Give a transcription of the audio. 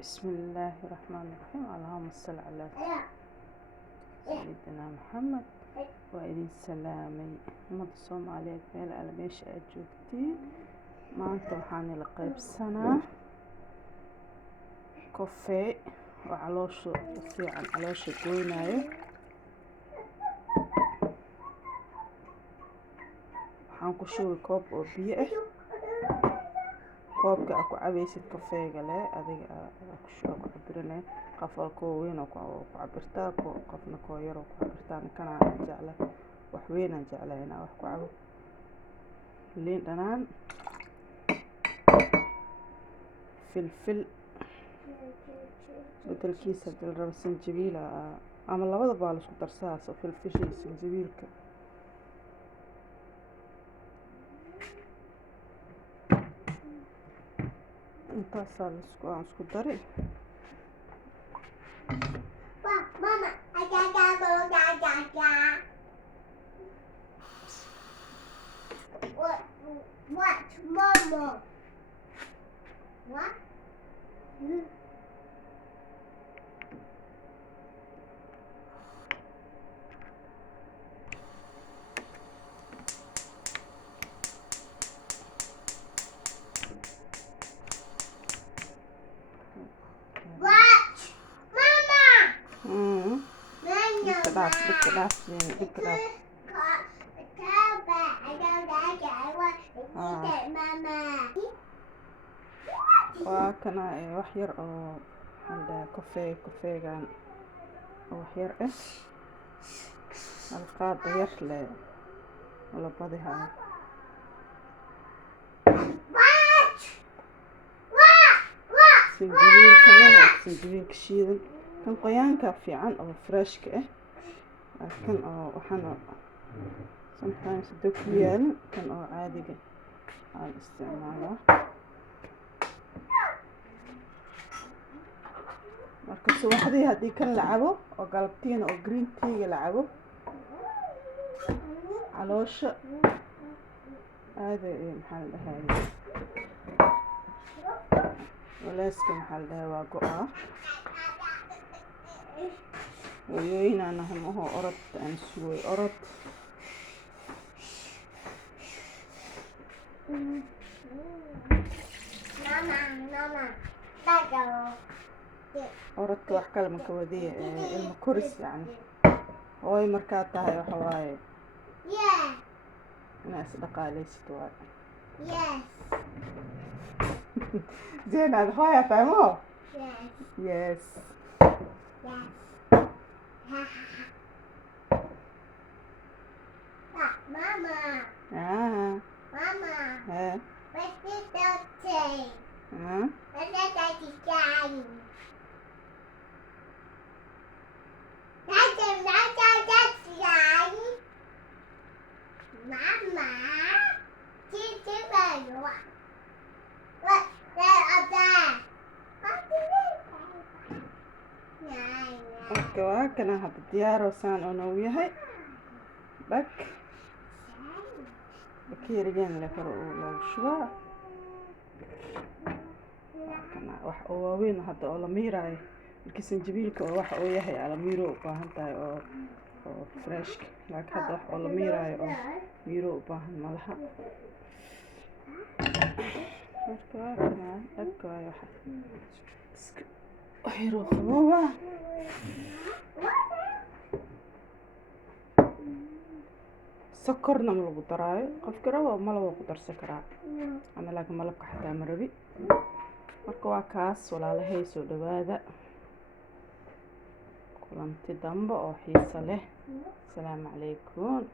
بسم الله الرحمن الرحيم. اللهم صل على سيدنا محمد وإذن سلامي ummadda Soomaaliyeed meel alle meesha aad joogtiin. maanta waxaan ila qaybsanaa kafee oo caloosha u fiican, caloosha goynayo. waxaan ku shubay koob oo biyo ah, koobka aad ku cabaysid kafeega leh adiga ku shuba ku cabiranay. qof koo weyn oo ku cabirtaa, qofna koo yar oo ku cabirtaa. kana jecla wax weyn aan jeclahay inaan wax ku cabo. liin dhanaan, filfil bedelkiisa hadii la rabo sanjabiil ama labada baa la isku darsaa, soo filfisha iyo sanjabiilka. intaasaa aan isku dari. Mama, what? Mama? What? waa kana wax yar oo kafeegan wax yar ah, halqaad yar leh la badihaa. sanjabiilka shiidan kan qoyaanka fiican oo freshka ah, kan oo waxana sometimes dad ku yaal kan oo caadiga aan isticmaalaa. marka subaxdii haddii kan la cabo oo galabtiina oo green tea la cabo, caloosha aada maxaa la dhahay walaaska maxaa la dhahay waa go-a. hooyooyinaan nahay maho orod aan sugay orod. orodka wax kale maka wadiya ilma koris yani. hooy markaad tahay waxa waaye inaad isdhaqaaleysid waaye. zeenaad hooyaa tahay maho. yes Mama. Where's the doctor? Where's the daddy dying? That's dying. Mama. She's the one. What? They're up there. marka waa kana hadda diyaaro saan oo noo yahay bak bakeerigan la karo oo lagu shubaa. kana wax oo waaweyn hadda oo la miiraayo markii sanjabiilka oo wax oo yahay ala miiro u baahan tahay oo fresh. laakiin hadda wax oo la miiraayo oo miiro u baahan malaha. marka waa kana dadka waxa waxyaro qabooba. sokorna ma lagu daraayo, qofka rabo malaba ku darsan karaa. ana laakiin malabka xataa ma rabi. marka waa kaas walaalahay, soo dhawaada kulanti dambe oo xiiso leh. asalaamu calaykum.